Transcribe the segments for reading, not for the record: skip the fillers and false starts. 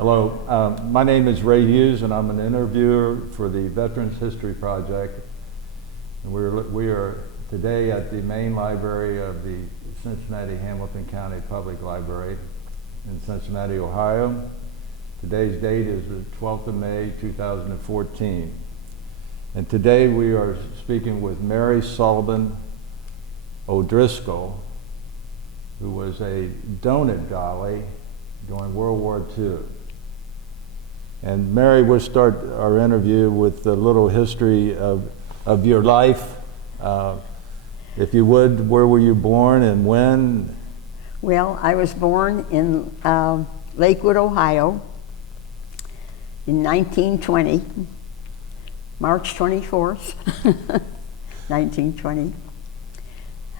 Hello, my name is Ray Hughes and I'm an interviewer for the Veterans History Project. And we are today at the main library of the Cincinnati-Hamilton County Public Library in Cincinnati, Ohio. Today's date is the 12th of May, 2014. And today we are speaking with Mary Sullivan O'Driscoll, who was a donut dolly during World War II. And Mary, we'll start our interview with a little history of your life. If you would, where were you born and when? Well, I was born in Lakewood, Ohio in 1920, March 24th, 1920.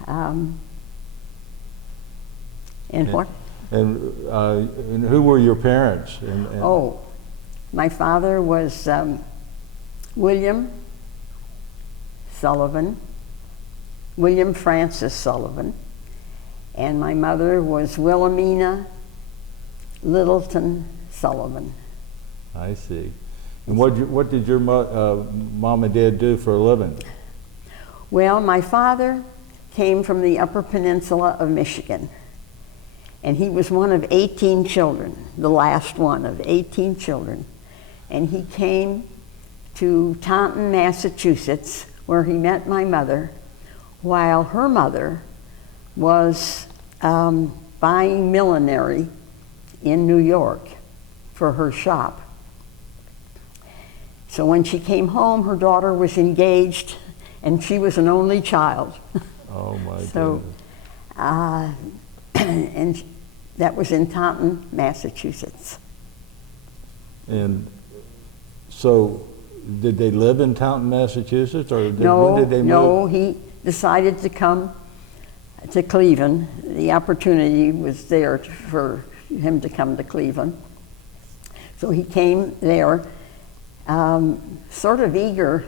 And what? And who were your parents? Oh, my father was William Francis Sullivan, and my mother was Wilhelmina Littleton Sullivan. I see. And what did your mom and dad do for a living? Well, my father came from the Upper Peninsula of Michigan, and he was one of 18 children, the last one of 18 children. And he came to Taunton, Massachusetts, where he met my mother, while her mother was buying millinery in New York for her shop. So when she came home, her daughter was engaged, and she was an only child. Oh my So, and that was in Taunton, Massachusetts. And so, did they live in Taunton, Massachusetts, or No, when did they move? no, he decided to come to Cleveland. The opportunity was there for him to come to Cleveland. So he came there, sort of eager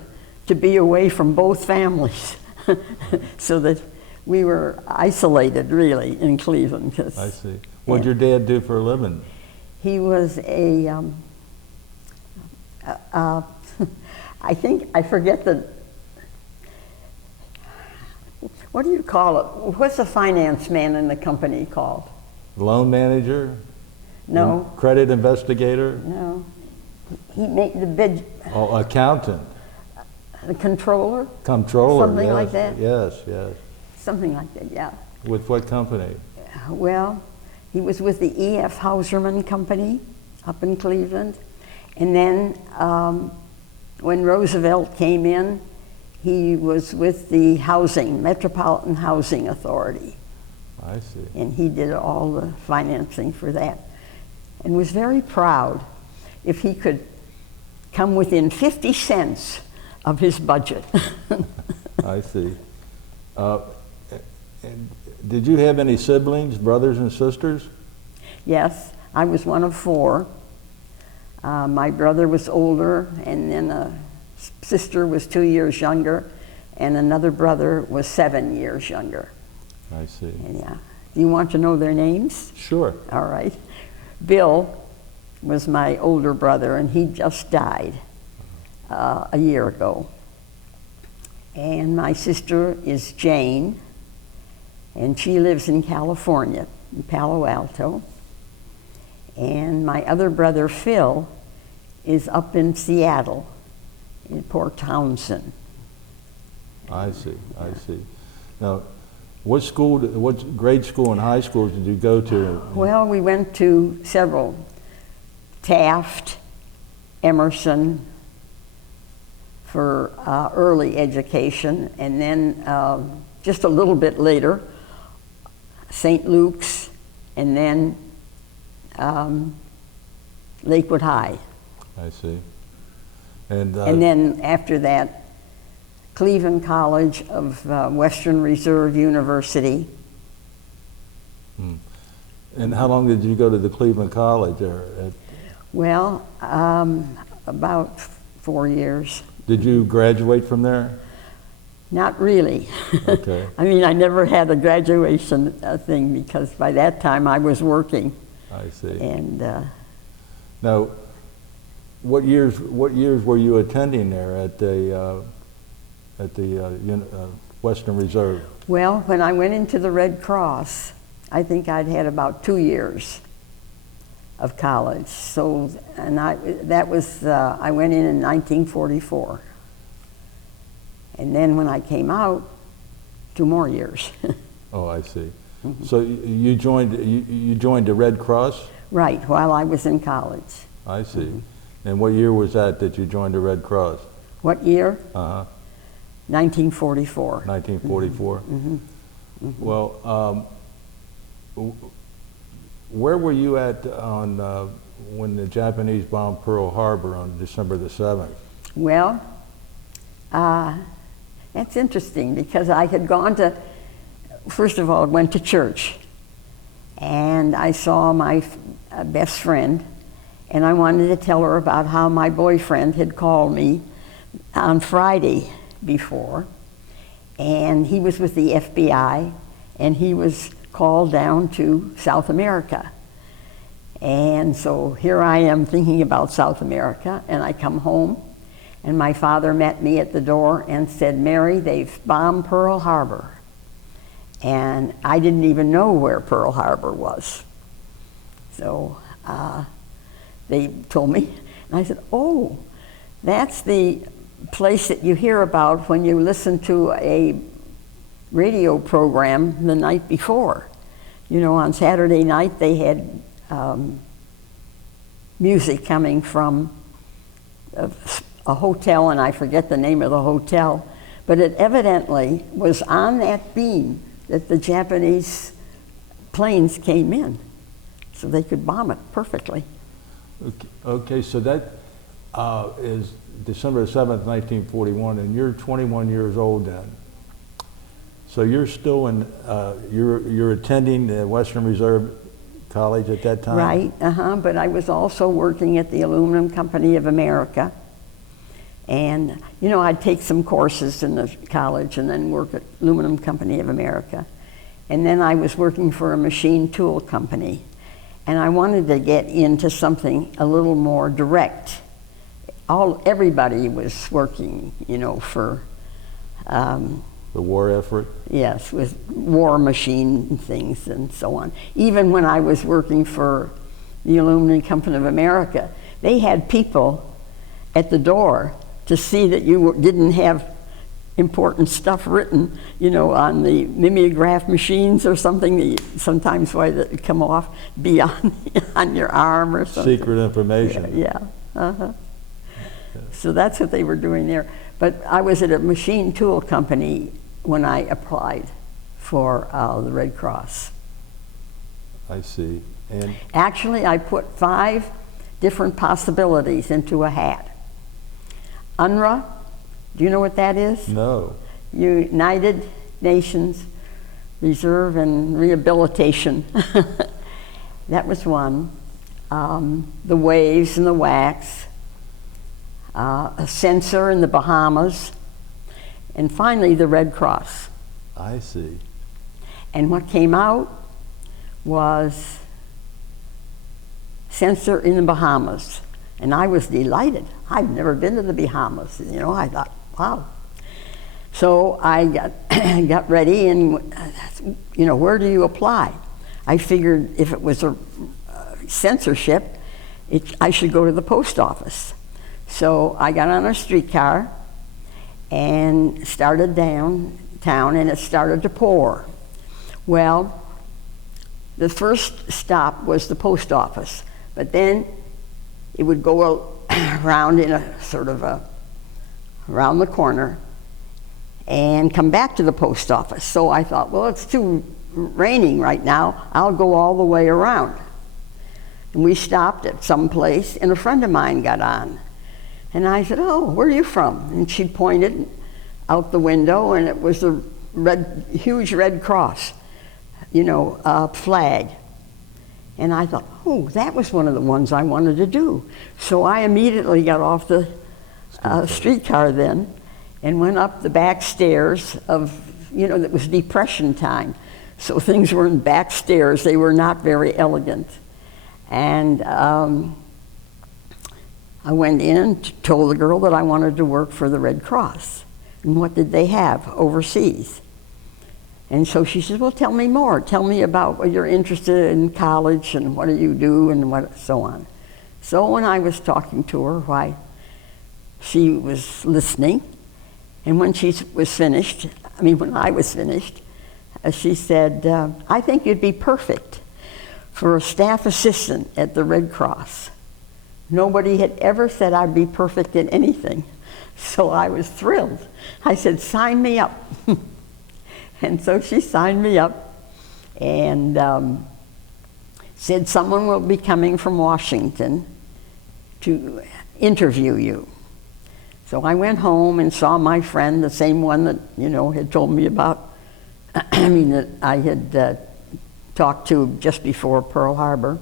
to be away from both families, so that we were isolated, really, in Cleveland. I see. What did your dad do for a living? He was a, I forget what do you call it? What's a finance man in the company called? Loan manager? No. Credit investigator? No. He made the bid. Oh, accountant. The controller? Controller, Something yes, like that? Yes, yes. Something like that, yeah. With what company? Well, he was with the E.F. Hauserman Company up in Cleveland. And then when Roosevelt came in, he was with the Metropolitan Housing Authority. I see. And he did all the financing for that. And was very proud if he could come within 50 cents of his budget. I see. And did you have any siblings, brothers and sisters? Yes, I was one of four. My brother was older, and then a sister was 2 years younger, and another brother was 7 years younger. I see. And yeah. Do you want to know their names? Sure. All right. Bill was my older brother, and he just died a year ago. And my sister is Jane, and she lives in California, in Palo Alto. And my other brother, Phil, is up in Seattle, in Port Townsend. I see, I see. Now, what grade school and high school did you go to? Well, we went to several. Taft, Emerson, for early education, and then just a little bit later, St. Luke's, and then Lakewood High. I see. And then after that, Cleveland College of Western Reserve University. And how long did you go to the Cleveland College there? Well, about 4 years. Did you graduate from there? Not really. Okay. I mean, I never had a graduation thing because by that time I was working. I see. And Now, what years were you attending there at the Western Reserve? Well, when I went into the Red Cross, I think I'd had about 2 years of college. So, and I went in 1944. And then when I came out, 2 more years. Oh, I see. Mm-hmm. So you joined the Red Cross? Right, while I was in college. I see. Mm-hmm. And what year was that you joined the Red Cross? What year? 1944. 1944. Mm-hmm. Mm-hmm. Well, where were you at on when the Japanese bombed Pearl Harbor on December the 7th? Well, that's interesting because I had gone to, first of all, I went to church and I saw my best friend, and I wanted to tell her about how my boyfriend had called me on Friday before, and he was with the FBI, and he was called down to South America. And so here I am thinking about South America, and I come home, and my father met me at the door and said, "Mary, they've bombed Pearl Harbor." And I didn't even know where Pearl Harbor was. So they told me, and I said, "Oh, that's the place that you hear about when you listen to a radio program the night before. You know, on Saturday night they had music coming from a hotel, and I forget the name of the hotel, but it evidently was on that beam that the Japanese planes came in, so they could bomb it perfectly." Okay, so that is December 7th, 1941, and you're 21 years old then. So you're still in, you're attending the Western Reserve College at that time? Right, but I was also working at the Aluminum Company of America. And, you know, I'd take some courses in the college and then work at Aluminum Company of America. And then I was working for a machine tool company. And I wanted to get into something a little more direct. Everybody was working, you know, for... the war effort? Yes, with war machine things and so on. Even when I was working for the Aluminum Company of America, they had people at the door to see that you didn't have important stuff written, you know, on the mimeograph machines or something that sometimes why that would come off be on your arm or something. Secret information. Yeah. So that's what they were doing there. But I was at a machine tool company when I applied for the Red Cross. I see. And actually, I put 5 different possibilities into a hat. UNRWA, do you know what that is? No. United Nations Reserve and Rehabilitation. That was one. The waves and the wax. A sensor in the Bahamas. And finally, the Red Cross. I see. And what came out was sensor in the Bahamas. And I was delighted. I'd never been to the Bahamas. You know, I thought, wow. So I got ready and, you know, where do you apply? I figured if it was a censorship, I should go to the post office. So I got on a streetcar and started downtown, and it started to pour. Well, the first stop was the post office, but then it would go around in a sort of around the corner and come back to the post office. So I thought, well, it's too raining right now. I'll go all the way around. And we stopped at some place, and a friend of mine got on. And I said, "Oh, where are you from?" And she pointed out the window, and it was a huge Red Cross, you know, flag. And I thought, oh, that was one of the ones I wanted to do. So I immediately got off the streetcar then and went up the back stairs of, you know, that was Depression time. So things were in back stairs. They were not very elegant. And I went in and told the girl that I wanted to work for the Red Cross. And what did they have overseas? And so she said, well, tell me more. Tell me about what you're interested in college and what do you do and what, so on. So when I was talking to her, why, she was listening. And when she was finished, when I was finished, she said, I think you'd be perfect for a staff assistant at the Red Cross. Nobody had ever said I'd be perfect in anything. So I was thrilled. I said, sign me up. And so she signed me up and said, someone will be coming from Washington to interview you. So I went home and saw my friend, the same one that, had told me about, that I had talked to just before Pearl Harbor.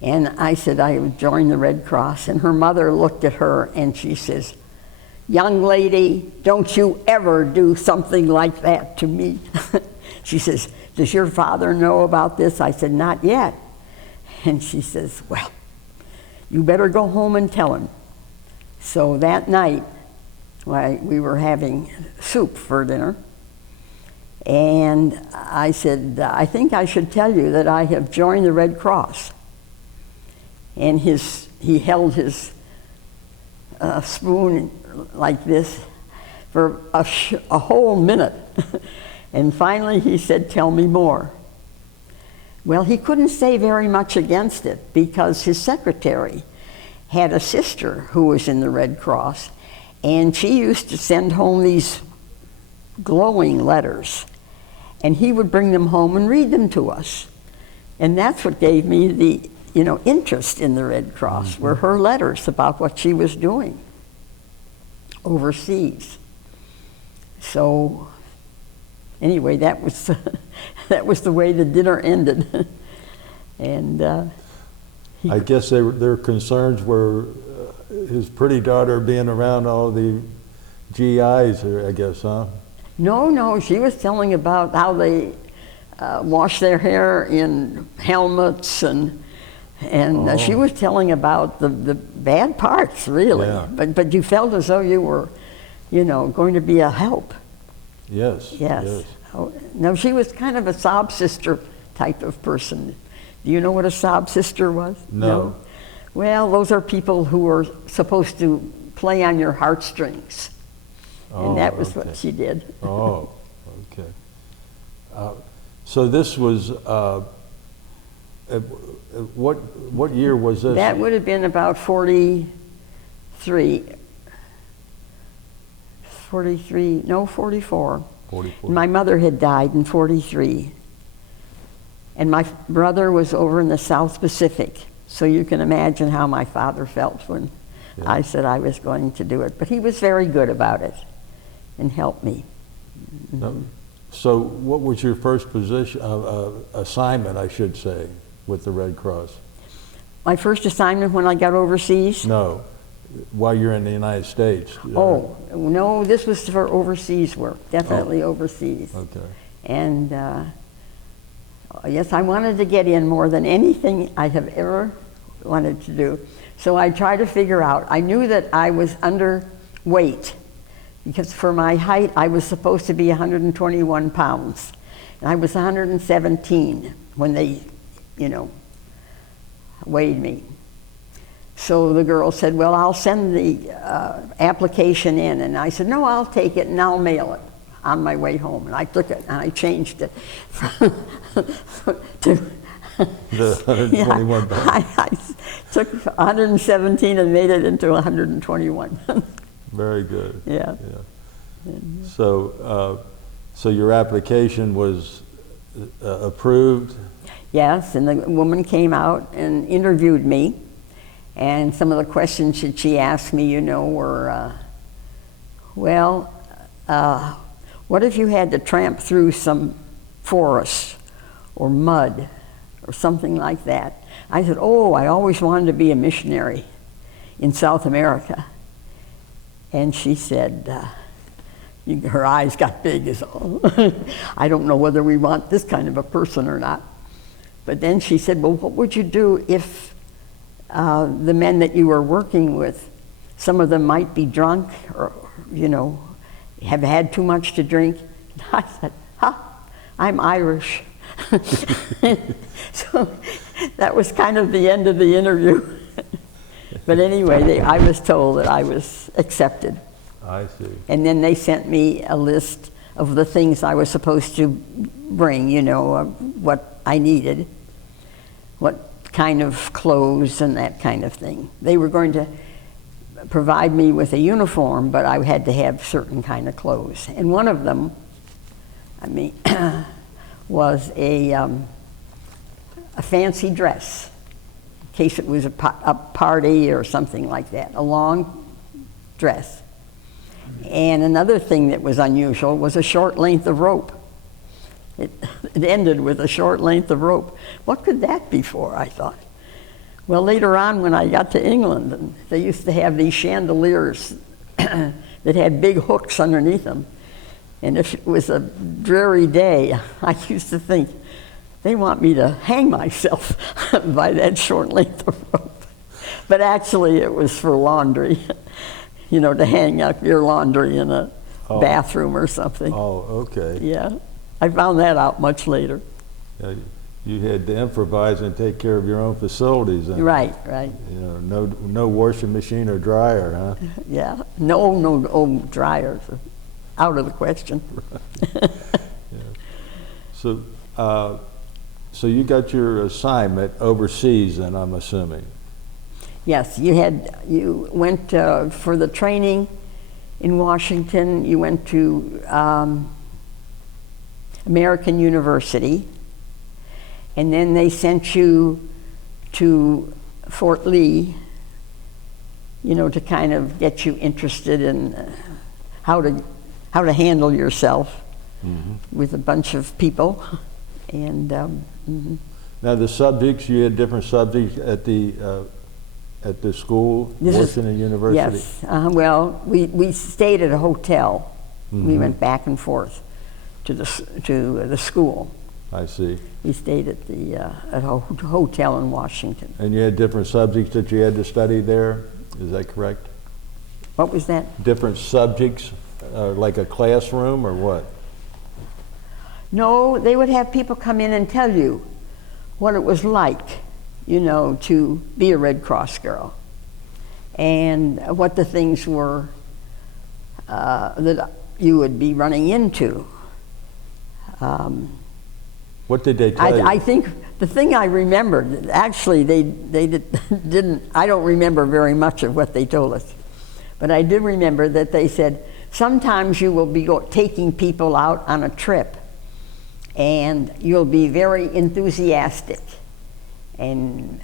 And I said I would join the Red Cross. And her mother looked at her and she says, young lady, don't you ever do something like that to me. She says, does your father know about this? I said, not yet. And she says, well, you better go home and tell him. So that night, we were having soup for dinner. And I said, I think I should tell you that I have joined the Red Cross. And he held his spoon like this for a whole minute. And finally he said, tell me more. Well, he couldn't say very much against it because his secretary had a sister who was in the Red Cross, and she used to send home these glowing letters, and he would bring them home and read them to us. And that's what gave me the interest in the Red Cross, were her letters about what she was doing overseas. So anyway, that was that was the way the dinner ended. And I guess their concerns were his pretty daughter being around all the GIs, I guess, huh? No, she was telling about how they wash their hair in helmets, and she was telling about the bad parts, really. Yeah. But you felt as though you were, going to be a help. Yes. Yes. Oh, no, she was kind of a sob sister type of person. Do you know what a sob sister was? No. Well, those are people who were supposed to play on your heartstrings. And that was what she did. Oh, okay. So this was, what year was this? That would have been about 44. 44. My mother had died in 43. And my brother was over in the South Pacific. So you can imagine how my father felt when I said I was going to do it. But he was very good about it and helped me. So what was your first position, assignment, I should say, with the Red Cross? My first assignment when I got overseas? No, while you're in the United States. Oh, no, this was for overseas work, definitely overseas. Okay. And yes, I wanted to get in more than anything I have ever wanted to do. So I tried to figure out, I knew that I was underweight, because for my height, I was supposed to be 121 pounds. And I was 117 when they, weighed me. So the girl said, well, I'll send the application in. And I said, no, I'll take it and I'll mail it on my way home. And I took it and I changed it to the 121 pounds. I took 117 and made it into 121. Very good. Yeah. So, so your application was approved? Yes, and the woman came out and interviewed me. And some of the questions that she asked me, were, what if you had to tramp through some forest or mud or something like that? I said, oh, I always wanted to be a missionary in South America. And she said, her eyes got big as all. I don't know whether we want this kind of a person or not. But then she said, well, what would you do if the men that you were working with, some of them might be drunk or, you know, have had too much to drink. I said, I'm Irish. So that was kind of the end of the interview. But anyway, I was told that I was accepted. I see. And then they sent me a list of the things I was supposed to bring, you know, what I needed, what kind of clothes and that kind of thing. They were going to provide me with a uniform, but I had to have certain kind of clothes. And one of them, I mean, was a fancy dress, in case it was a party or something like that, a long dress. And another thing that was unusual was a short length of rope. It ended with a short length of rope. What could that be for, I thought. Well, later on when I got to England, they used to have these chandeliers that had big hooks underneath them. And if it was a dreary day, I used to think, they want me to hang myself by that short length of rope. But actually it was for laundry, you know, to hang up your laundry in a bathroom or something. Oh, okay. Yeah, I found that out much later. You had to improvise and take care of your own facilities. And, right. You know, no washing machine or dryer, huh? Yeah, no dryers, out of the question. Yeah. So you got your assignment overseas, then, I'm assuming. Yes, you went for the training in Washington. You went to American University, and then they sent you to Fort Lee, you know, to kind of get you interested in how to handle yourself with a bunch of people. And now the subjects, you had different subjects at the school, Washington University? Yes. Well, we stayed at a hotel. We went back and forth to the school. I see. We stayed at a hotel in Washington. And you had different subjects that you had to study there? Is that correct? What was that? Different subjects, like a classroom or what? No, they would have people come in and tell you what it was like, you know, to be a Red Cross girl, and what the things were that you would be running into. What did they tell you? I think the thing I remembered, actually they didn't, I don't remember very much of what they told us, but I do remember that they said, sometimes you will be taking people out on a trip, and you'll be very enthusiastic and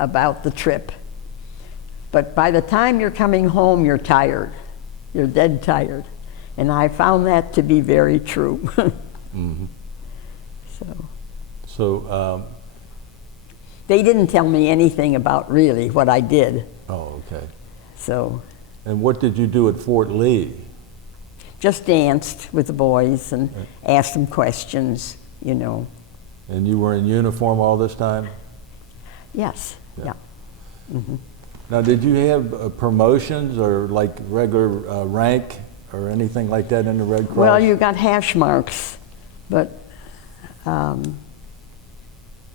about the trip. But by the time you're coming home, you're tired. You're dead tired. And I found that to be very true. So they didn't tell me anything about really what I did. Oh, okay. So. And what did you do at Fort Lee? Just danced with the boys and asked them questions, you know. And you were in uniform all this time? Yes, yeah. Now, did you have promotions or like regular rank or anything like that in the Red Cross? Well, you got hash marks, but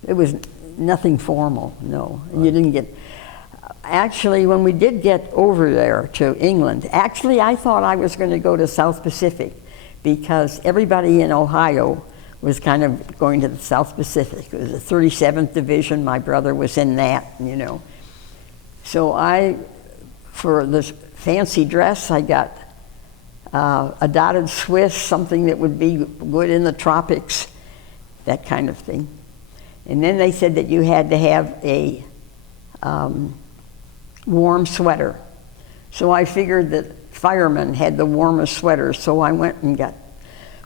it was nothing formal, no. And you didn't get, actually, when we did get over there to England, actually I thought I was going to go to South Pacific because everybody in Ohio was kind of going to the South Pacific. It was the 37th Division, my brother was in that, you know. So for this fancy dress, I got a dotted Swiss, something that would be good in the tropics, that kind of thing. And then they said that you had to have a warm sweater. So I figured that firemen had the warmest sweaters, so I went and got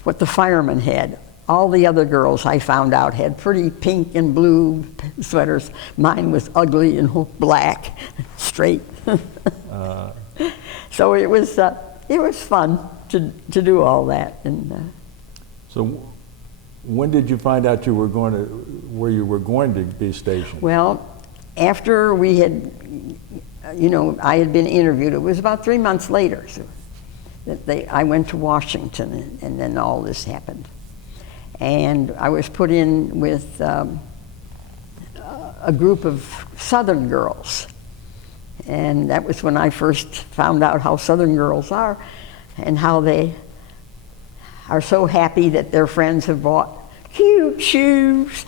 what the firemen had. All the other girls, I found out, had pretty pink and blue sweaters. Mine was ugly and black, straight. So it was fun to do all that. And so when did you find out you were going to where you were going to be stationed? well, after we had, I had been interviewed, it was about 3 months later that I went to Washington, and then all this happened. And I was put in with a group of Southern girls. And that was when I first found out how Southern girls are and how they are so happy that their friends have bought cute shoes.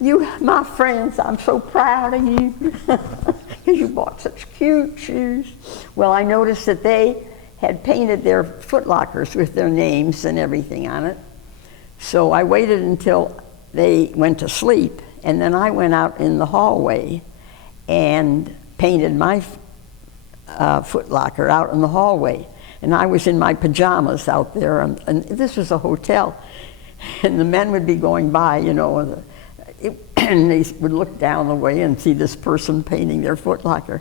You, my friends, I'm so proud of you because you bought such cute shoes. Well, I noticed that they had painted their footlockers with their names and everything on it. So I waited until they went to sleep, and then I went out in the hallway and painted my footlocker out in the hallway. And I was in my pajamas out there, and this was a hotel. And the men would be going by, and they would look down the way and see this person painting their footlocker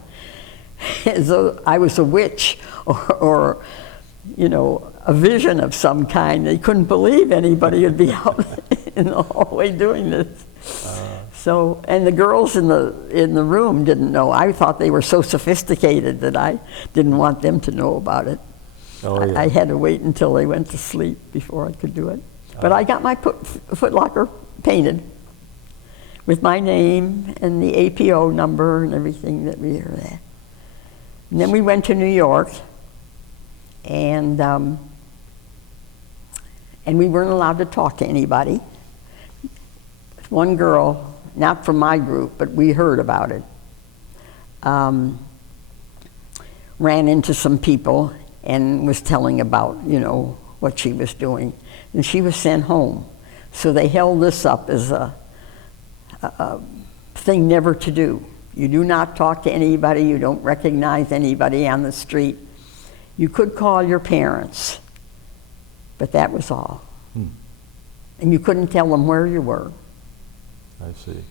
as though I was a witch or a vision of some kind. They couldn't believe anybody would be out in the hallway doing this. So, and the girls in the room didn't know. I thought they were so sophisticated that I didn't want them to know about it. Oh, yeah. I had to wait until they went to sleep before I could do it. But I got my footlocker painted with my name and the APO number and everything that we were at. And then we went to New York, and we weren't allowed to talk to anybody. One girl, not from my group, but we heard about it, ran into some people and was telling about, what she was doing. And she was sent home. So they held this up as a thing never to do. You do not talk to anybody. You don't recognize anybody on the street. You could call your parents, but that was all. And you couldn't tell them where you were. I see.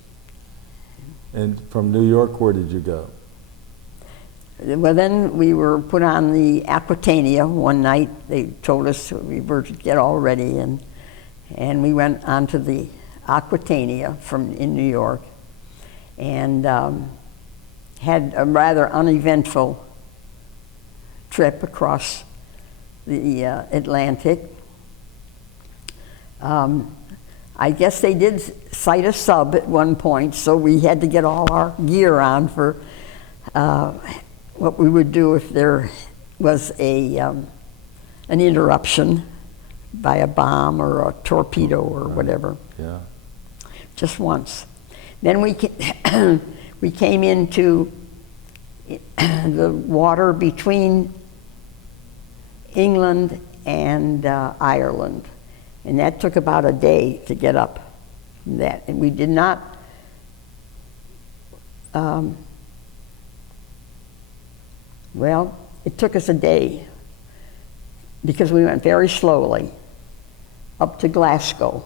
And from New York, where did you go? Well, then we were put on the Aquitania one night. They told us we were to get all ready, and we went on to the Aquitania in New York, and had a rather uneventful trip across the Atlantic. I guess they did sight a sub at one point, so we had to get all our gear on for what we would do if there was an interruption by a bomb or a torpedo or whatever. Yeah. Just once. Then we came into the water between England and Ireland, and that took about a day to get up from that. And we did not well, it took us a day because we went very slowly up to Glasgow.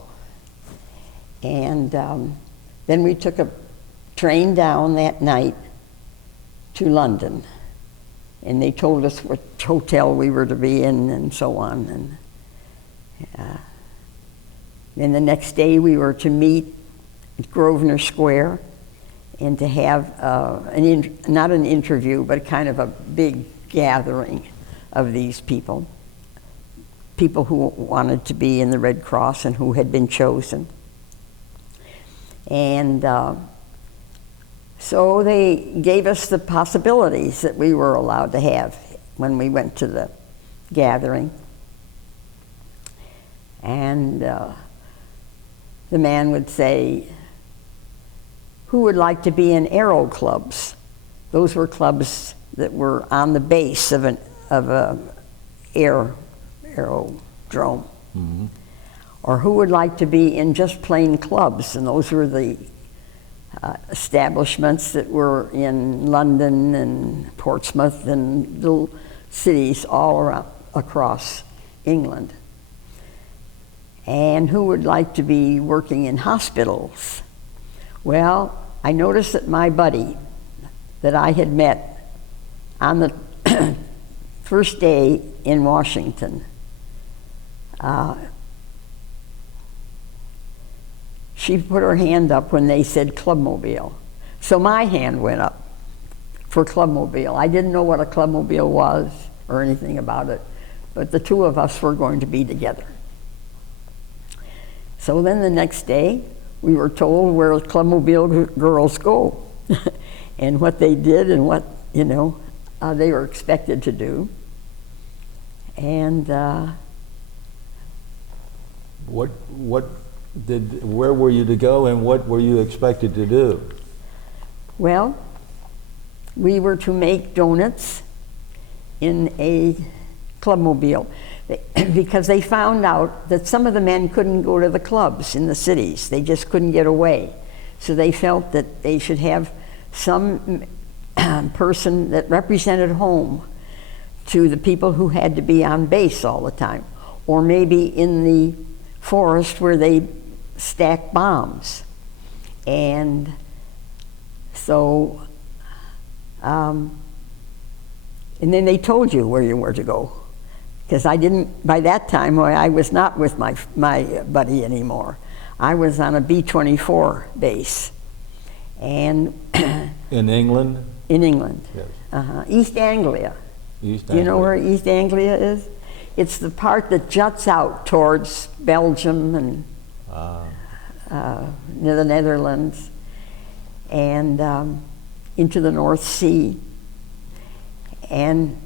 And then we took a train down that night to London. And they told us what hotel we were to be in and so on. And then the next day we were to meet at Grosvenor Square and to have not an interview, but kind of a big gathering of these people who wanted to be in the Red Cross and who had been chosen. And so they gave us the possibilities that we were allowed to have when we went to the gathering. And the man would say, "Who would like to be in aero clubs?" Those were clubs that were on the base of a aerodrome. Mm-hmm. Or who would like to be in just plain clubs? And those were the establishments that were in London and Portsmouth and little cities all around, across England. And who would like to be working in hospitals? Well, I noticed that my buddy that I had met on the first day in Washington, she put her hand up when they said clubmobile. So my hand went up for clubmobile. I didn't know what a clubmobile was or anything about it, but the two of us were going to be together. So then the next day, we were told where clubmobile girls go and what they did and what, they were expected to do. And where were you to go and what were you expected to do? well, we were to make donuts in a clubmobile because they found out that some of the men couldn't go to the clubs in the cities. They just couldn't get away. So they felt that they should have some person that represented home to the people who had to be on base all the time, or maybe in the forest where they stacked bombs. And so, and then they told you where you were to go. Because I didn't, by that time, I was not with my buddy anymore. I was on a B-24 base. And in England? In England. Yes. East Anglia. East Do you know Anglia. where East Anglia is? It's the part that juts out towards Belgium and near the Netherlands and into the North Sea. And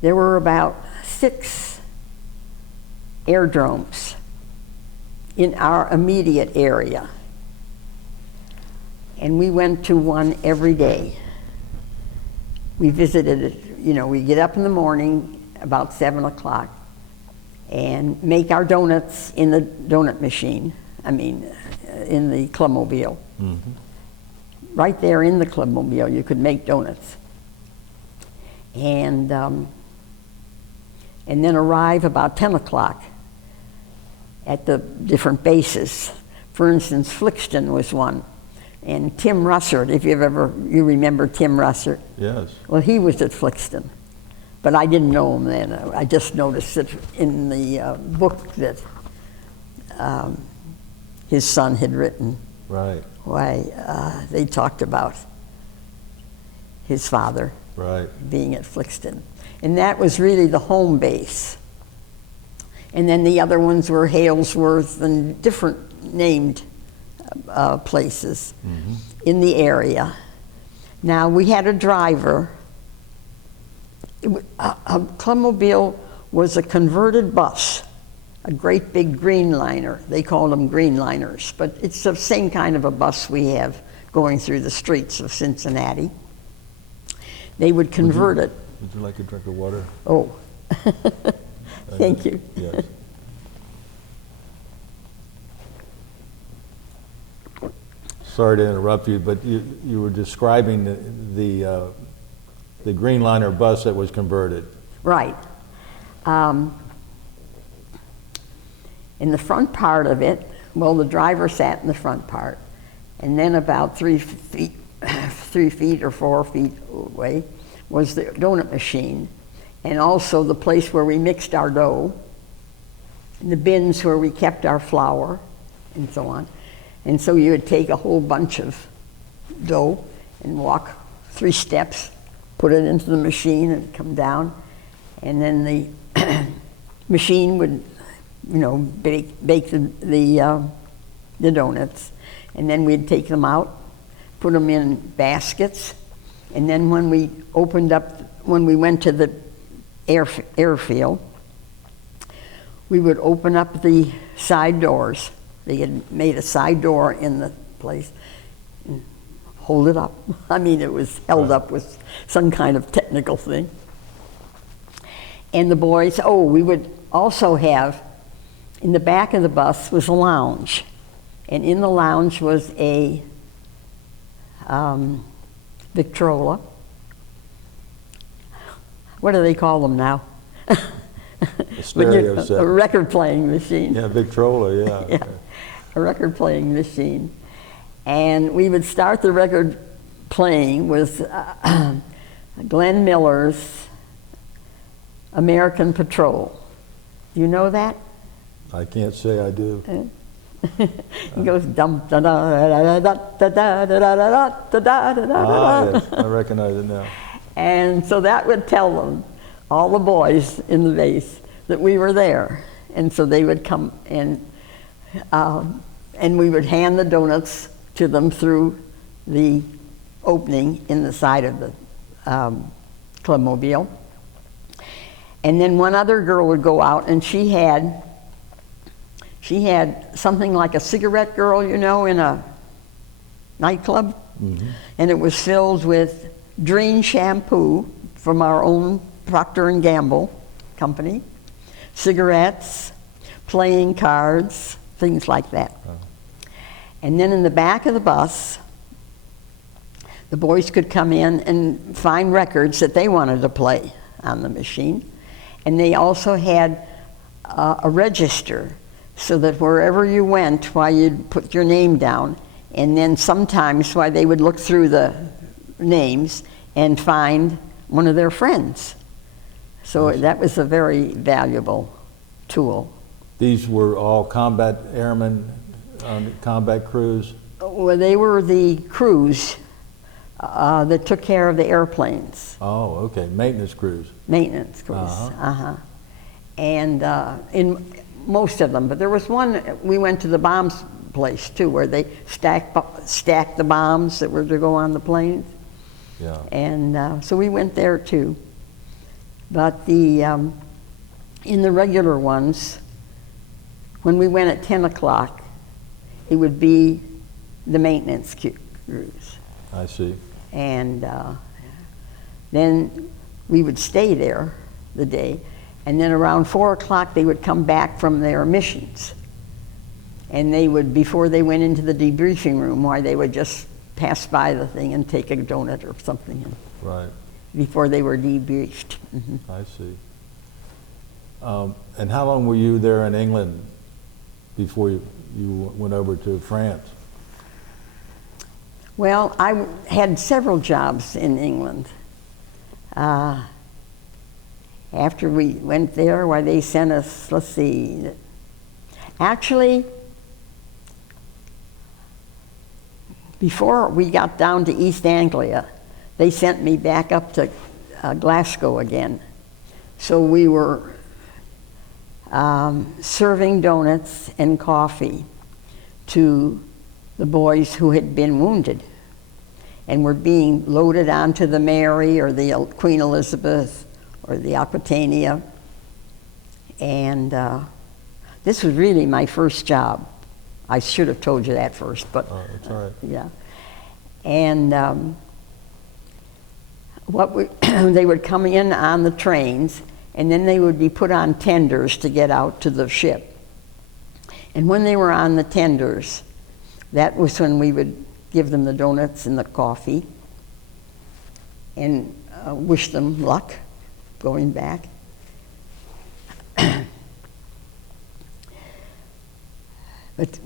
there were about 6 airdromes in our immediate area. And we went to one every day. We visited it, we get up in the morning about 7 o'clock and make our donuts in the donut machine, in the clubmobile. Mm-hmm. Right there in the clubmobile, you could make donuts. And then arrive about 10 o'clock at the different bases. For instance, Flixton was one. And Tim Russert, if you remember Tim Russert. Yes. Well, he was at Flixton, but I didn't know him then. I just noticed it in the book that his son had written. Right. Why they talked about his father. Right. Being at Flixton. And that was really the home base. And then the other ones were Halesworth and different named places in the area. Now, we had a driver. A clubmobile was a converted bus, a great big green liner. They called them green liners, but it's the same kind of a bus we have going through the streets of Cincinnati. They would convert it. Would you like a drink of water? Oh, thank you. Yes. Sorry to interrupt you, but you were describing the green liner bus that was converted. Right. In the front part of it, well, the driver sat in the front part, and then about 3 feet or 4 feet away was the donut machine, and also the place where we mixed our dough, and the bins where we kept our flour, and so on. And so you would take a whole bunch of dough and walk 3 steps, put it into the machine and come down, and then the machine would, bake the donuts, and then we'd take them out, put them in baskets, and then when we went to the airfield, we would open up the side doors. They had made a side door in the place and hold it up. It was held up with some kind of technical thing. And the boys, we would also have, in the back of the bus was a lounge. And in the lounge was a Victrola. What do they call them now? A stereo set. A record playing machine. Yeah, Victrola, yeah. Yeah, a record playing machine. And we would start the record playing with Glenn Miller's American Patrol. Do you know that? I can't say I do. He goes dum da da da da da da da da da da da da Ah, da. yes, I recognize it now. And so that would tell them, all the boys in the base, that we were there. And so they would come and we would hand the donuts to them through the opening in the side of the clubmobile. And then one other girl would go out, and she had something like a cigarette girl, you know, in a nightclub. Mm-hmm. And it was filled with Dreen shampoo from our own Procter & Gamble company, cigarettes, playing cards, things like that. Oh. And then in the back of the bus, the boys could come in and find records that they wanted to play on the machine. And they also had a register, so that wherever you went, why you'd put your name down, and then sometimes why they would look through the names and find one of their friends. So that was a very valuable tool. These were all combat airmen on combat crews? Well, they were the crews that took care of the airplanes. Oh, okay, maintenance crews. Maintenance crews, And in most of them, but there was one, we went to the bombs place too, where they stacked the bombs that were to go on the planes. Yeah. And so we went there too. But in the regular ones, when we went at 10 o'clock, it would be the maintenance crews. I see. And then we would stay there the day, and then around 4 o'clock they would come back from their missions. And they would, before they went into the debriefing room, why they would just pass by the thing and take a donut or something. Right. Before they were debriefed. Mm-hmm. I see. And how long were you there in England before you went over to France? Well, I had several jobs in England. After we went there, why they sent us, let's see, actually, before we got down to East Anglia, they sent me back up to Glasgow again. So we were serving donuts and coffee to the boys who had been wounded and were being loaded onto the Mary or the Queen Elizabeth or the Aquitania. And this was really my first job. I should have told you that first, but that's all right. Yeah. And they would come in on the trains, and then they would be put on tenders to get out to the ship. And when they were on the tenders, that was when we would give them the donuts and the coffee and wish them luck going back. But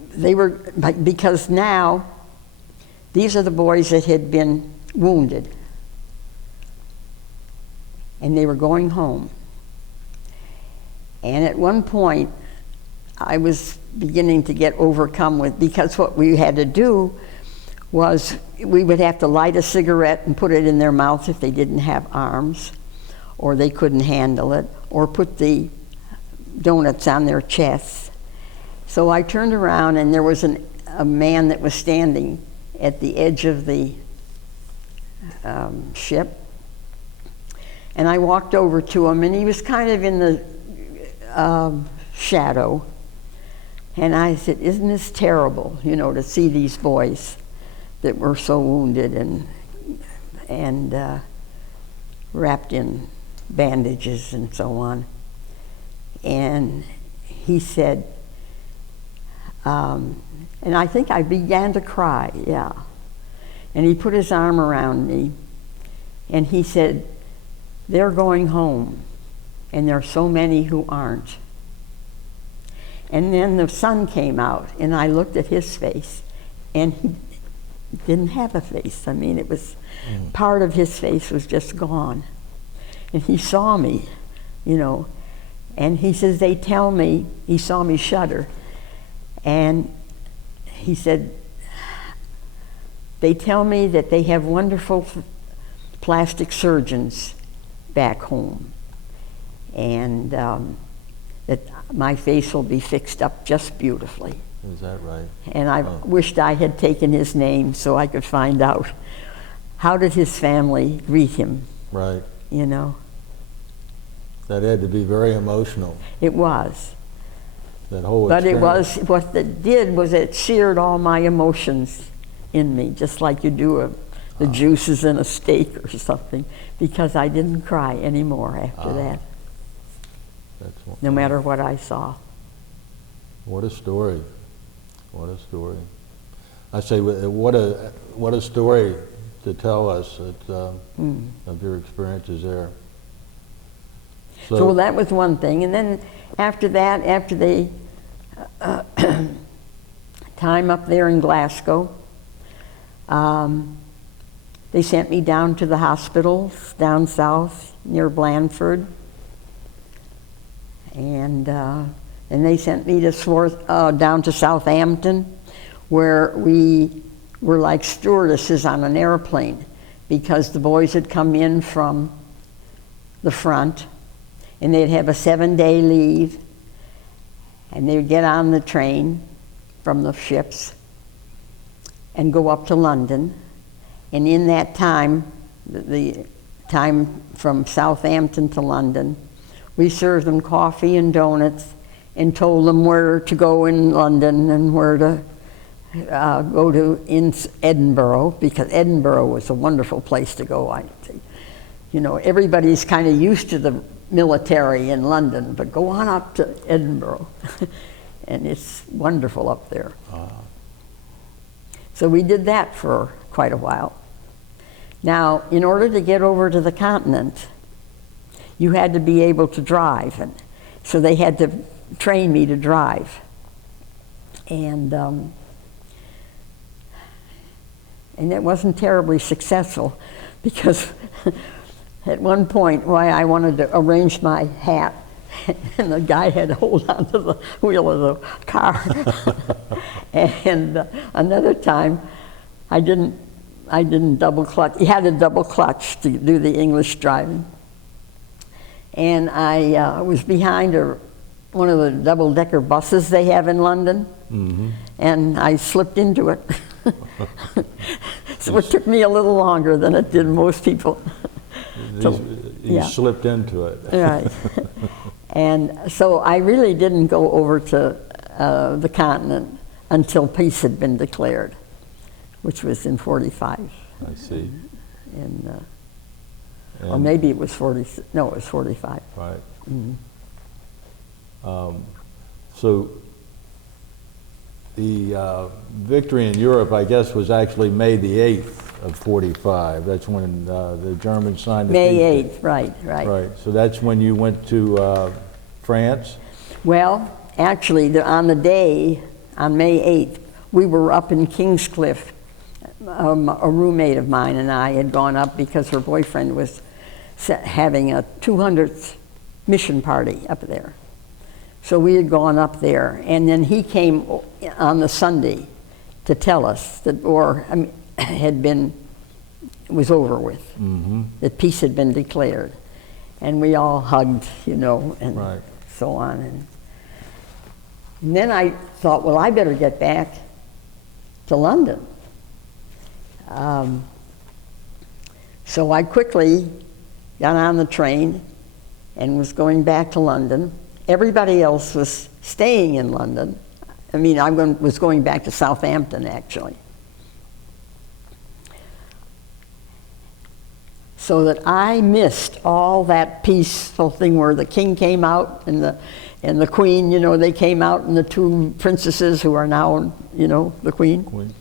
because now, these are the boys that had been wounded, and they were going home. And at one point, I was beginning to get overcome with, because what we had to do was we would have to light a cigarette and put it in their mouth if they didn't have arms, or they couldn't handle it, or put the donuts on their chests. So I turned around, and there was a man that was standing at the edge of the ship. And I walked over to him, and he was kind of in the shadow. And I said, "Isn't this terrible, to see these boys that were so wounded and wrapped in bandages and so on?" And he said, and I think I began to cry, yeah. And he put his arm around me, and he said, "They're going home, and there are so many who aren't." And then the sun came out, and I looked at his face, and he didn't have a face. I mean, it was, part of his face was just gone. And he saw me, and he says, "They tell me," he saw me shudder, and he said, they tell me that they have wonderful plastic surgeons back home, and that my face will be fixed up just beautifully. Is that right? And I wished I had taken his name so I could find out how did his family greet him, Right. you know. That had to be very emotional, It was. that whole But it experience. was, what it did was it seared all my emotions in me, just like you do the juices in a steak or something, because I didn't cry anymore after that, That's no matter what I saw. What a story. What a story. I say, what a story to tell us of your experiences there. So that was one thing. And then after that, after the time up there in Glasgow, they sent me down to the hospitals down south near Blandford. And they sent me to down to Southampton, where we were like stewardesses on an airplane, because the boys had come in from the front, and they'd have a 7-day leave, and they'd get on the train from the ships and go up to London. And in that time, the time from Southampton to London, we served them coffee and donuts and told them where to go in London and where to go to in Edinburgh, because Edinburgh was a wonderful place to go. You know, everybody's kind of used to the military in London, but go on up to Edinburgh. And it's wonderful up there. So we did that for quite a while. Now, in order to get over to the continent, you had to be able to drive, and so they had to train me to drive. And it wasn't terribly successful, because at one point, I wanted to arrange my hat, and the guy had to hold on to the wheel of the car. And another time, I didn't double clutch. He had a double clutch to do the English driving. And I was behind one of the double-decker buses they have in London, and I slipped into it. So it took me a little longer than it did most people. You slipped into it. Right. And so I really didn't go over to the continent until peace had been declared, which was in 45. I see. Or maybe it was 40, no, it was 45. Right. So the victory in Europe, I guess, was actually May the 8th of 45. That's when the Germans signed the peace. May 8th, right. Right. So that's when you went to France? Well, actually, on the day, on May 8th, we were up in Kingscliff. A roommate of mine and I had gone up because her boyfriend was having a 200th mission party up there. So we had gone up there, and then he came on the Sunday to tell us that war was over with, that peace had been declared. And we all hugged, you know, and so on. And then I thought, well, I better get back to London. So I quickly got on the train and was going back to London. Everybody else was staying in London. I mean, was going back to Southampton, actually. So that I missed all that peaceful thing where the king came out and the queen, you know, they came out, and the two princesses who are now, you know, the queen.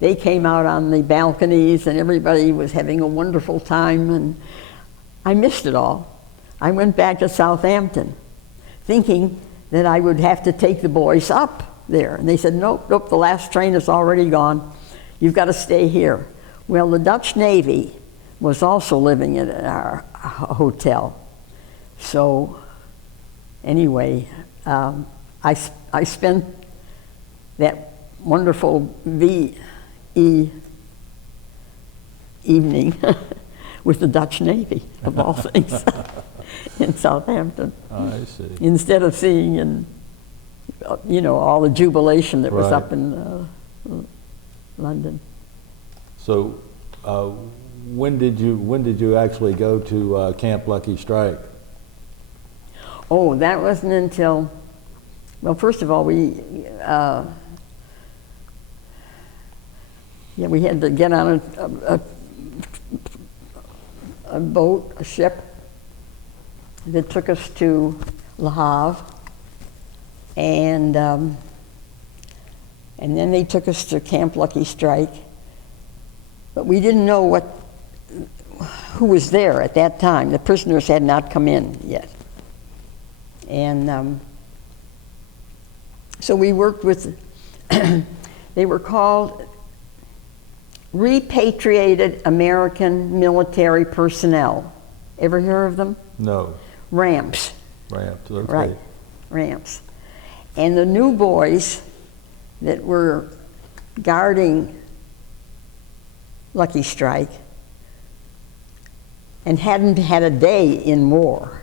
They came out on the balconies, and everybody was having a wonderful time, and I missed it all. I went back to Southampton thinking that I would have to take the boys up there. And they said, nope, the last train is already gone. You've got to stay here. Well, the Dutch Navy was also living in our hotel. So anyway, I spent that wonderful VE evening with the Dutch Navy, of all things, in Southampton. I see. Instead of seeing in, all the jubilation that was Right. up in London. So, when did you actually go to Camp Lucky Strike? Oh, that wasn't until, well, first of all, we had to get on a boat, a ship that took us to Le Havre, and then they took us to Camp Lucky Strike, but we didn't know who was there at that time. The prisoners had not come in yet. And so we worked with, they were called Repatriated American Military Personnel. Ever hear of them? No. RAMPs. Ramps, okay. Right, RAMPs. And the new boys that were guarding Lucky Strike and hadn't had a day in war,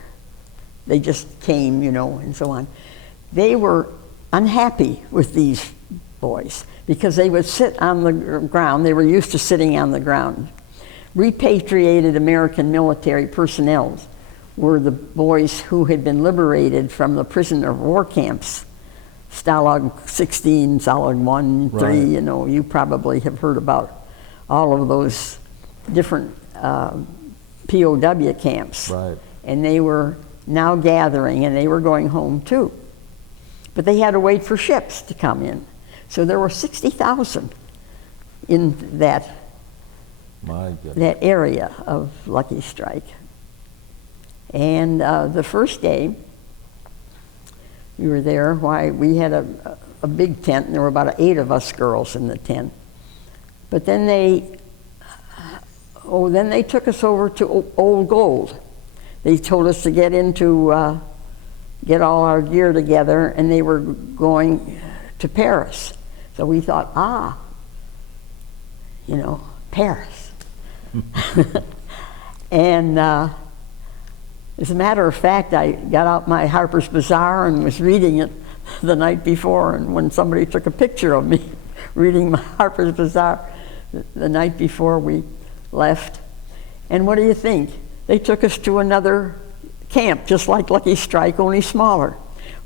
they just came, and so on. They were unhappy with these boys because they would sit on the ground. They were used to sitting on the ground. Repatriated American military personnel were the boys who had been liberated from the prisoner of war camps, Stalag 16, Stalag 1, 3, Right. You probably have heard about all of those different POW camps. Right. And they were now gathering, and they were going home too. But they had to wait for ships to come in. So there were 60,000 in that My goodness. that area of Lucky Strike. And the first day we were there, we had a big tent, and there were about 8 of us girls in the tent. But then they took us over to Old Gold. They told us to get all our gear together, and they were going to Paris. So we thought, Paris. And as a matter of fact, I got out my Harper's Bazaar and was reading it the night before, and when somebody took a picture of me reading my Harper's Bazaar the night before we left. And what do you think? They took us to another camp, just like Lucky Strike, only smaller.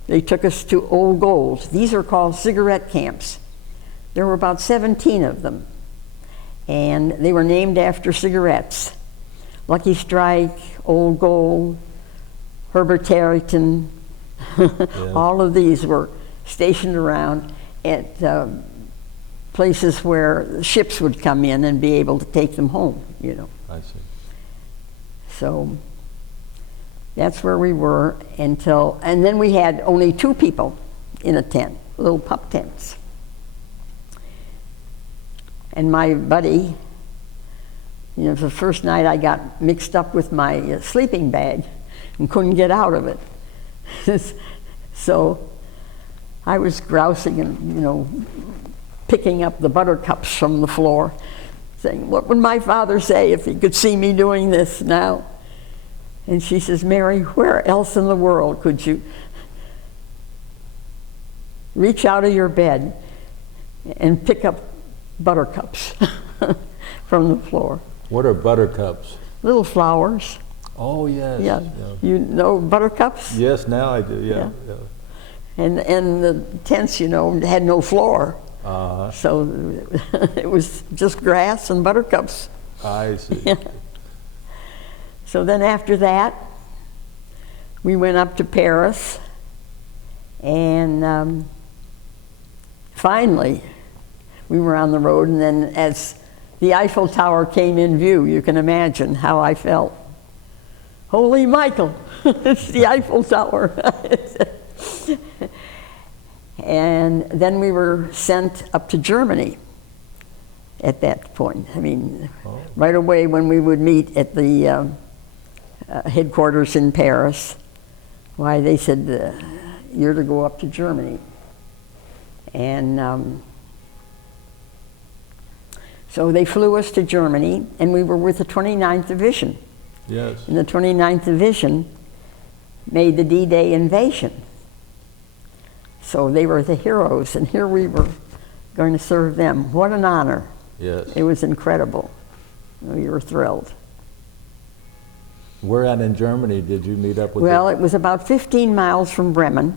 They took us to Old Gold. These are called cigarette camps. There were about 17 of them, and they were named after cigarettes. Lucky Strike, Old Gold, Herbert Tarryton, all of these were stationed around at places where ships would come in and be able to take them home, I see. So that's where we were and then we had only 2 people in a tent, little pup tents. And my buddy, the first night I got mixed up with my sleeping bag and couldn't get out of it. So I was grousing and, picking up the buttercups from the floor, saying, what would my father say if he could see me doing this now? And she says, Mary, where else in the world could you reach out of your bed and pick up buttercups from the floor? What are buttercups? Little flowers. Oh, yes. Yeah. You know buttercups? Yes, now I do, yeah. And the tents, had no floor. Uh-huh. So it was just grass and buttercups. I see. Yeah. So then after that, we went up to Paris, and finally we were on the road, and then as the Eiffel Tower came in view, you can imagine how I felt. Holy Michael, it's the Eiffel Tower. And then we were sent up to Germany at that point. Right away when we would meet at the headquarters in Paris, they said, you're to go up to Germany. And So they flew us to Germany, and we were with the 29th Division. Yes. And the 29th Division made the D-Day invasion. So they were the heroes, and here we were going to serve them. What an honor. Yes. It was incredible. We were thrilled. Where at in Germany did you meet up with? Well, it was about 15 miles from Bremen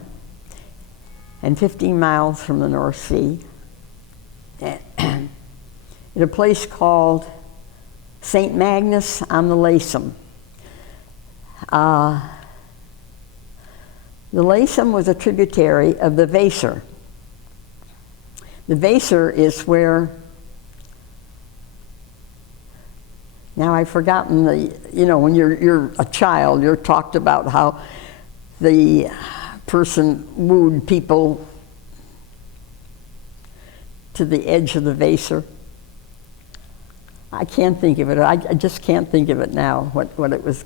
and 15 miles from the North Sea, at a place called St. Magnus on the Lacem. The Lacem was a tributary of the Weser. The Weser is where, now I've forgotten when you're a child, you're talked about how the person wooed people to the edge of the Weser. I can't think of it. I just can't think of it now, what it was.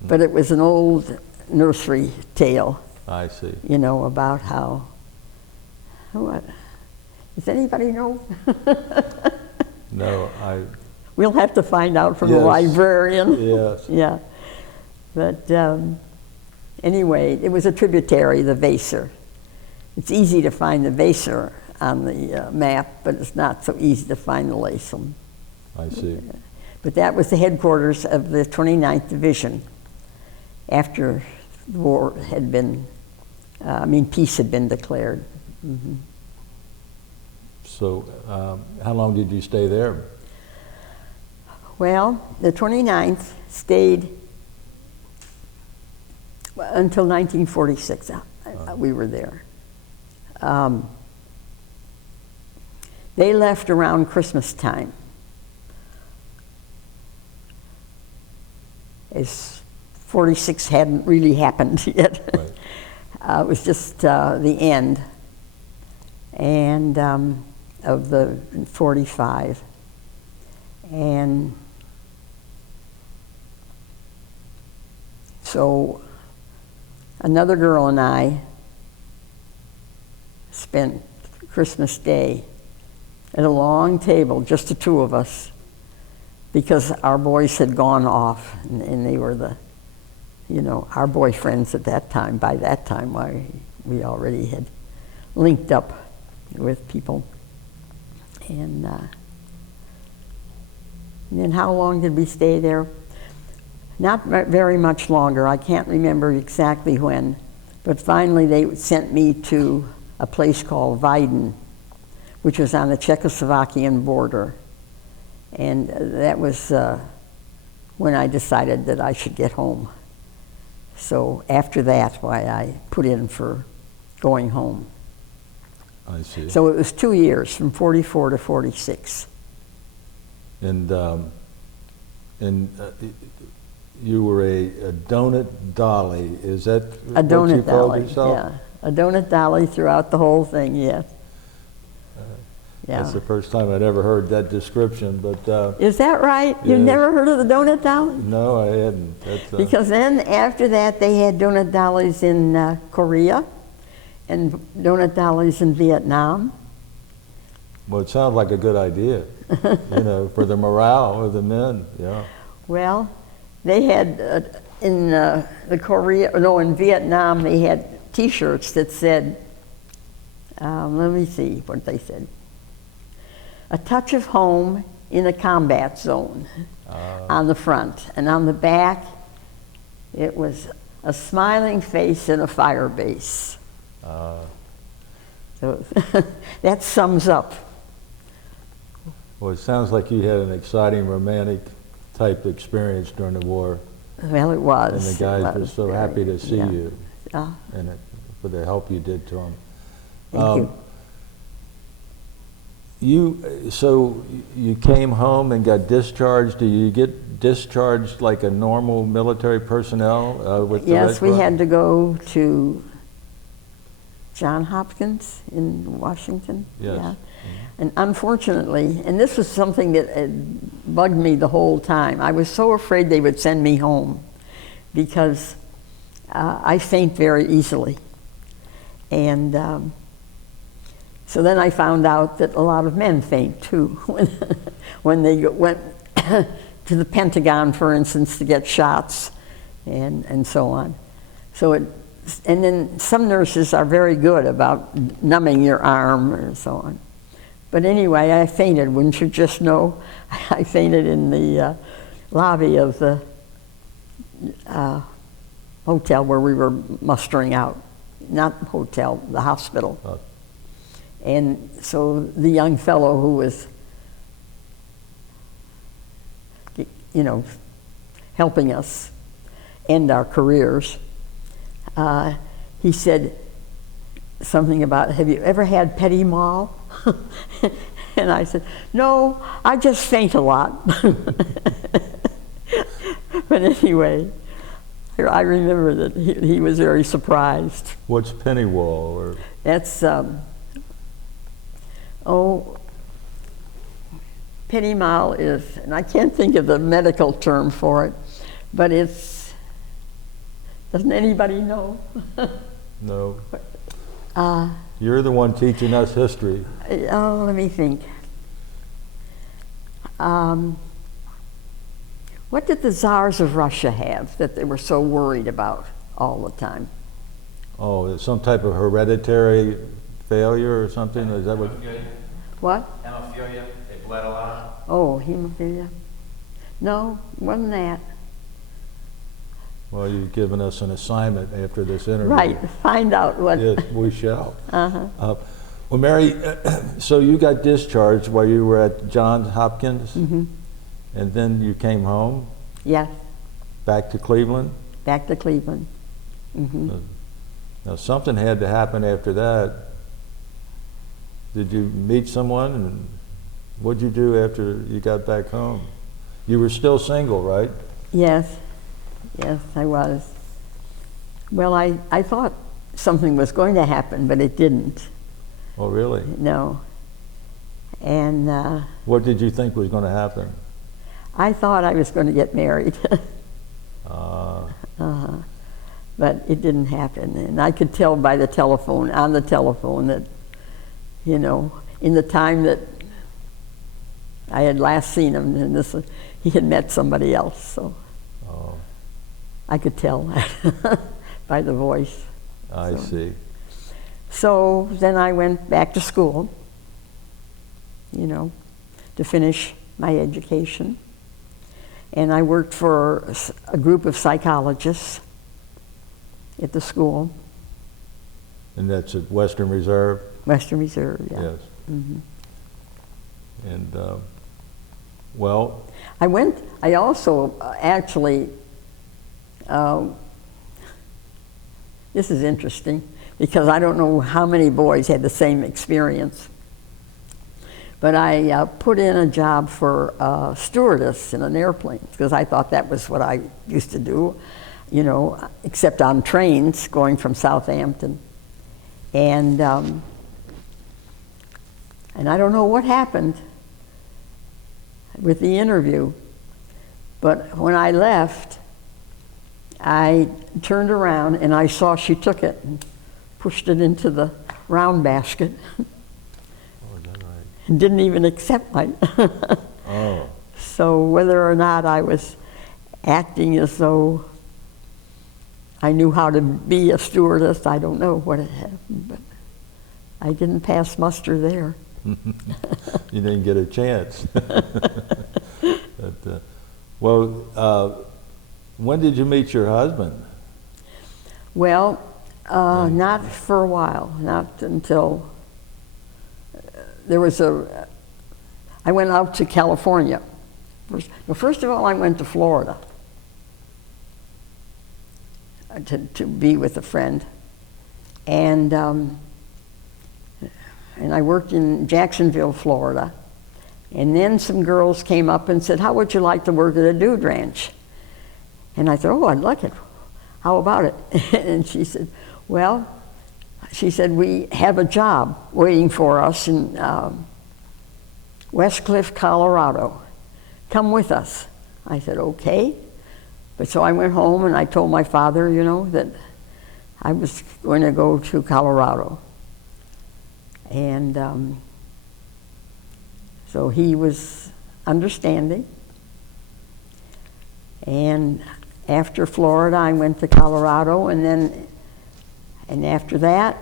But it was an old nursery tale. I see. About how, what? Does anybody know? No, We'll have to find out from the Yes. librarian. Yes. Yeah. But anyway, it was a tributary, the Weser. It's easy to find the Weser on the map, but it's not so easy to find the Lacem. I see. But that was the headquarters of the 29th Division after the war had been, peace had been declared. Mm-hmm. So how long did you stay there? Well, the 29th stayed until 1946. We were there. They left around Christmas time. As 46 hadn't really happened yet. Right. It was just the end and of the 45. And so another girl and I spent Christmas Day at a long table, just the two of us, because our boys had gone off, and they were our boyfriends at that time. By that time, we already had linked up with people. And then how long did we stay there? Not very much longer. I can't remember exactly when, but finally they sent me to a place called Weiden, which was on the Czechoslovakian border. And that was when I decided that I should get home. So after that, I put in for going home. I see. So it was 2 years, from 44 to 46. And you were a donut Dolly. Is that A donut what you called Dolly, yourself? yeah. A donut Dolly throughout the whole thing, yes. Yeah. That's the first time I'd ever heard that description, but Is that right? You've yeah. never heard of the donut Dolly? no, I hadn't. That's, Because then after that they had donut Dollies in Korea and donut Dollies in Vietnam. well, it sounds like a good idea, for the morale of the men. Yeah. Well, they had in in Vietnam they had T-shirts that said, let me see what they said. A touch of home in a combat zone on the front. And on the back, it was a smiling face in a fire base. So that sums up. Well, it sounds like you had an exciting romantic type experience during the war. Well, it was. And the guys were so happy to see yeah. you and for the help you did to them. Thank you. So you came home and got discharged. Do you get discharged like a normal military personnel with the Yes, Red we Cross? had to go to Johns Hopkins in Washington. Yes. Yeah. And unfortunately, and this was something that bugged me the whole time, I was so afraid they would send me home because I faint very easily. And So then I found out that a lot of men faint too when they went to the Pentagon, for instance, to get shots and so on. So and then some nurses are very good about numbing your arm and so on. But anyway, I fainted, wouldn't you just know? I fainted in the lobby of the hotel where we were mustering out. Not hotel, the hospital. And so the young fellow who was, you know, helping us end our careers, he said something about, have you ever had petit mal? And I said, no, I just faint a lot. But anyway, I remember that he was very surprised. What's Pennywall? Or? That's, petit mal is, and I can't think of the medical term for it, but it's, doesn't anybody know? No. You're the one teaching us history. Oh, let me think. What did the Tsars of Russia have that they were so worried about all the time? Oh, some type of hereditary failure or something? Is that what? What? Hemophilia, they bled a lot. Oh, hemophilia. No, wasn't that. Well, you've given us an assignment after this interview. Right, find out what. Yes, we shall. Uh-huh. Well, Mary, so you got discharged while you were at Johns Hopkins, Mm-hmm. and then you came home, Yes, back to Cleveland? back to Cleveland. Mm-hmm. Now, something had to happen after that. Did you meet someone, and what did you do after you got back home? You were still single, right? Yes, yes, I was. Well, I thought something was going to happen, but it didn't. Oh, really? No. And What did you think was going to happen? I thought I was going to get married. But it didn't happen. And I could tell by the telephone, on the telephone, that, you know, in the time that I had last seen him, and he had met somebody else. So I could tell that by the voice. I see. So then I went back to school, you know, to finish my education. And I worked for a group of psychologists at the school. And that's at Western Reserve? Western Reserve, yeah. Yes. Mm-hmm. And, well... I also actually, this is interesting, because I don't know how many boys had the same experience. But I put in a job for a stewardess in an airplane, because I thought that was what I used to do, you know, except on trains going from Southampton. And I don't know what happened with the interview, but when I left, I turned around and I saw she took it and pushed it into the round basket. Oh, is that right? And didn't even accept my. Oh. So whether or not I was acting as though I knew how to be a stewardess, I don't know what had happened, but I didn't pass muster there. You didn't get a chance. But, when did you meet your husband? Well, not for a while, not until there was I went out to California. First of all, I went to Florida to be with a friend. And I worked in Jacksonville, Florida. And then some girls came up and said, how would you like to work at a dude ranch? And I thought, oh, I'd like it. How about it? And she said, well, she said, we have a job waiting for us in West Cliff, Colorado. Come with us. I said, okay. But so I went home and I told my father, you know, that I was going to go to Colorado. And so he was understanding. And after Florida, I went to Colorado, and after that,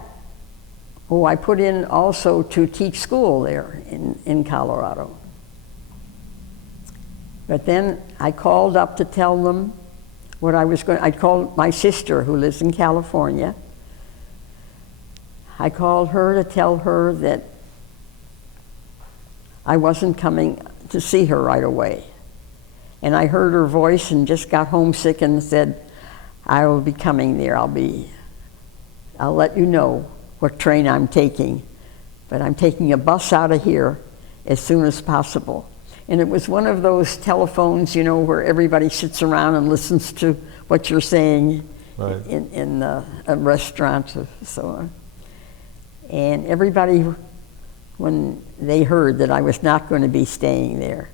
I put in also to teach school there in Colorado. But then I called up to tell them what I was going. I called my sister, who lives in California. I called her to tell her that I wasn't coming to see her right away. And I heard her voice and just got homesick and said, I will be coming there. I'll let you know what train I'm taking. But I'm taking a bus out of here as soon as possible. And it was one of those telephones, where everybody sits around and listens to what you're saying, right, in a restaurant and so on. And everybody, when they heard that I was not going to be staying there,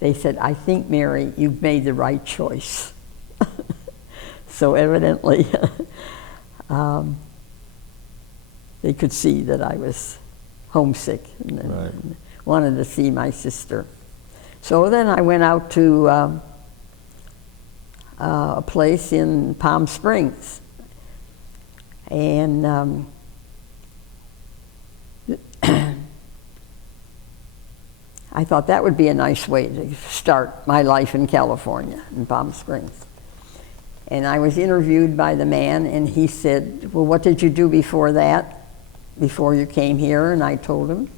they said, I think, Mary, you've made the right choice. So evidently, they could see that I was homesick and wanted to see my sister. So then I went out to a place in Palm Springs. And I thought that would be a nice way to start my life in California, in Palm Springs. And I was interviewed by the man, and he said, well, what did you do before that, before you came here? And I told him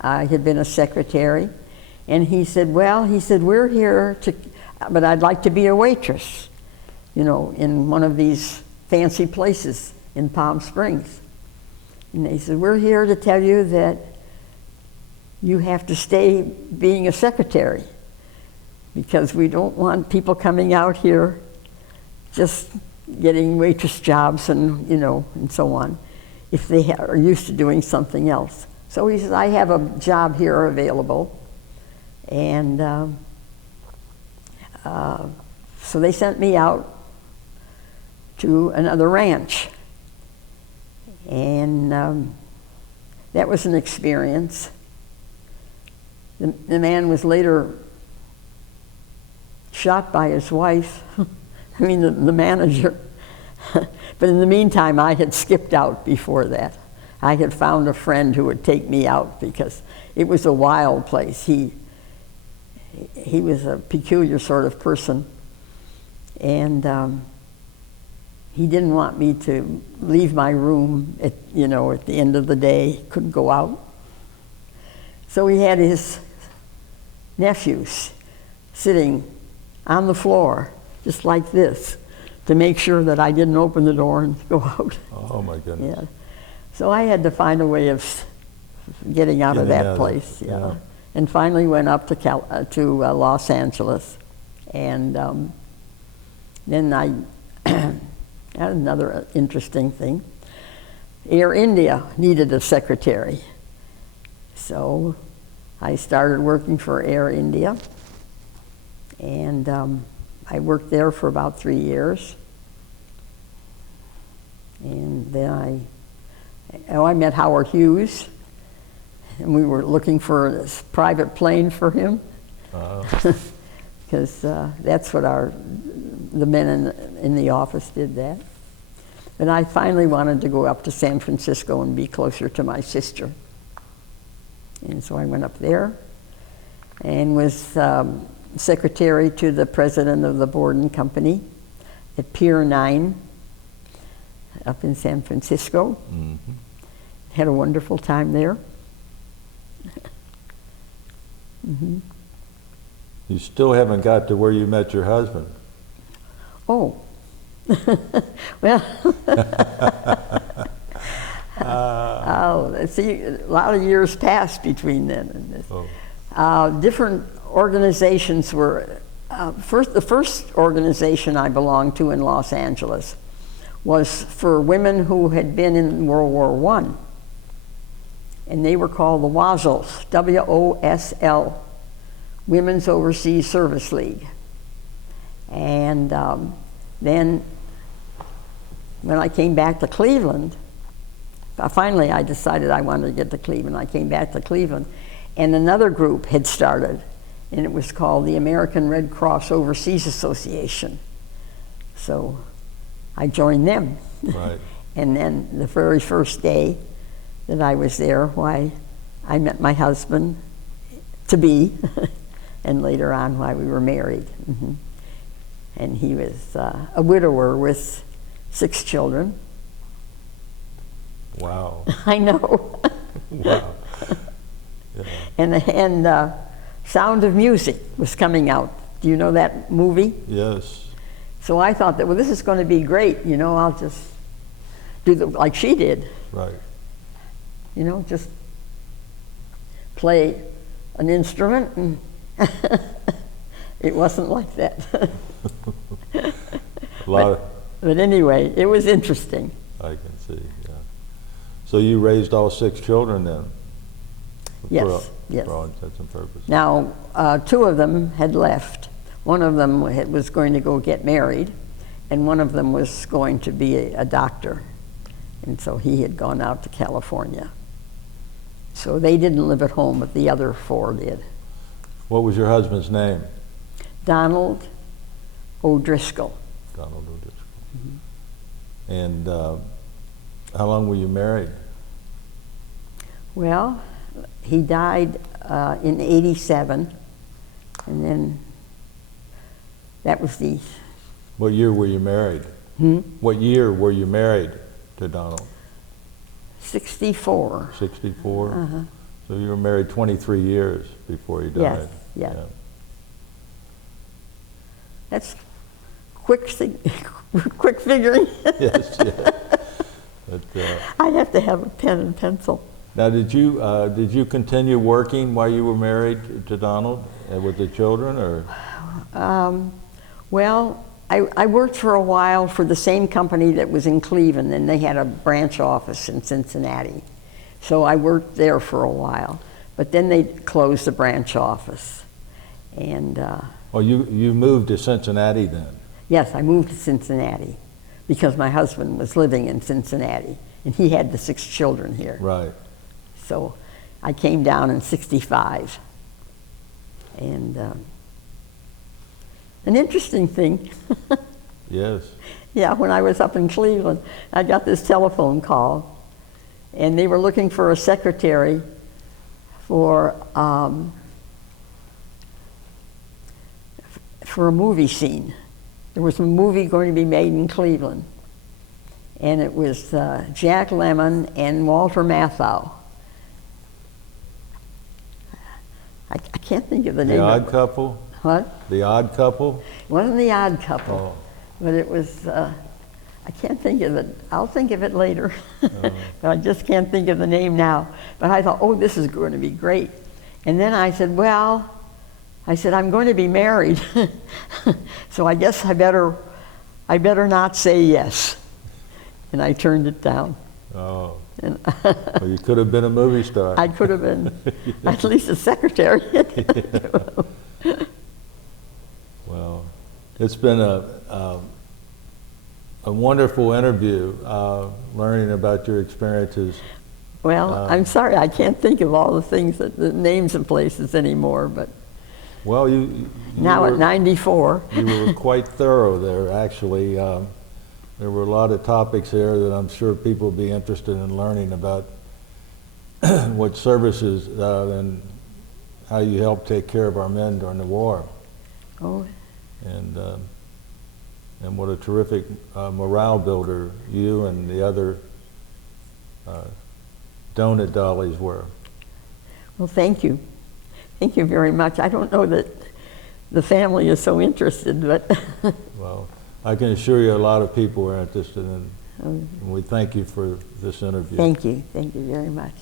I had been a secretary. And he said, we're here but I'd like to be a waitress, in one of these fancy places in Palm Springs. And they said, we're here to tell you that you have to stay being a secretary, because we don't want people coming out here just getting waitress jobs and, and so on, if they are used to doing something else. So he says, I have a job here available. And so they sent me out to another ranch. And that was an experience. The man was later shot by his wife, the manager. But in the meantime, I had skipped out before that. I had found a friend who would take me out because it was a wild place. He was a peculiar sort of person, and he didn't want me to leave my room at the end of the day, couldn't go out. So he had his nephews sitting on the floor, just like this, to make sure that I didn't open the door and go out. Oh my goodness. Yeah. So I had to find a way of getting out of that place. Yeah. And finally went up to Los Angeles. And then I had another interesting thing. Air India needed a secretary. So I started working for Air India. And I worked there for about 3 years. And then I met Howard Hughes. And we were looking for a private plane for him, because that's what the men in the office did that. And I finally wanted to go up to San Francisco and be closer to my sister. And so I went up there and was secretary to the president of the Borden Company at Pier 9 up in San Francisco. Mm-hmm. Had a wonderful time there. Mm-hmm. You still haven't got to where you met your husband. Oh. Well, see, a lot of years passed between then and this. Oh. Different organizations were, the first organization I belonged to in Los Angeles was for women who had been in World War I. And they were called the WOSL, W-O-S-L, Women's Overseas Service League. And then when I came back to Cleveland, finally I decided I wanted to get to Cleveland. I came back to Cleveland, and another group had started, and it was called the American Red Cross Overseas Association. So I joined them. Right. And then the very first day that I was there, why, I met my husband to be, and later on why we were married. And he was a widower with 6 children. Wow. I know. Wow. Yeah. And Sound of Music was coming out. Do you know that movie? Yes. So I thought that, well, this is going to be great. You know, I'll just do like she did. Right. You know, just play an instrument, and it wasn't like that. But anyway, it was interesting. I can see, yeah. So you raised all 6 children then? Yes, yes. For all intents and purposes. Now, 2 of them had left. One of them was going to go get married, and one of them was going to be a doctor. And so he had gone out to California. So they didn't live at home, but the other 4 did. What was your husband's name? Donald O'Driscoll. Donald O'Driscoll. And how long were you married? Well, he died in '87, and then that was the... What year were you married? What year were you married to Donald? 64. 64? So you were married 23 years before he died. Yes, yeah. That's quick figuring. Yes, yeah. But, I'd have to have a pen and pencil. now, did you continue working while you were married to Donald with the children, or? Well, I worked for a while for the same company that was in Cleveland, and they had a branch office in Cincinnati. So I worked there for a while, but then they closed the branch office. And Well, you moved to Cincinnati then? yes, I moved to Cincinnati because my husband was living in Cincinnati, and he had the 6 children here. Right. So I came down in '65. And an interesting thing, Yes. yeah, when I was up in Cleveland, I got this telephone call, and they were looking for a secretary for a movie scene. There was a movie going to be made in Cleveland, and it was Jack Lemmon and Walter Matthau. I can't think of the name. The of Odd it. Couple? What? The Odd Couple? It wasn't The Odd Couple, Oh. but it was, I can't think of it. I'll think of it later, but I just can't think of the name now. But I thought, oh, this is going to be great. And then I said, well, I'm going to be married, so I guess I better not say yes. And I turned it down. Oh. And Well, you could have been a movie star. I could have been at least a secretary. Well, it's been a wonderful interview, learning about your experiences. Well, I'm sorry, I can't think of all the things, the names of places anymore, but Well, you now were, at 94. you were quite thorough there, actually. There were a lot of topics there that I'm sure people would be interested in learning about what services and how you helped take care of our men during the war. Oh, And what a terrific morale builder you and the other donut dollies were. well, thank you. Thank you very much. I don't know that the family is so interested, but Well, I can assure you a lot of people are interested in, and we thank you for this interview. thank you very much.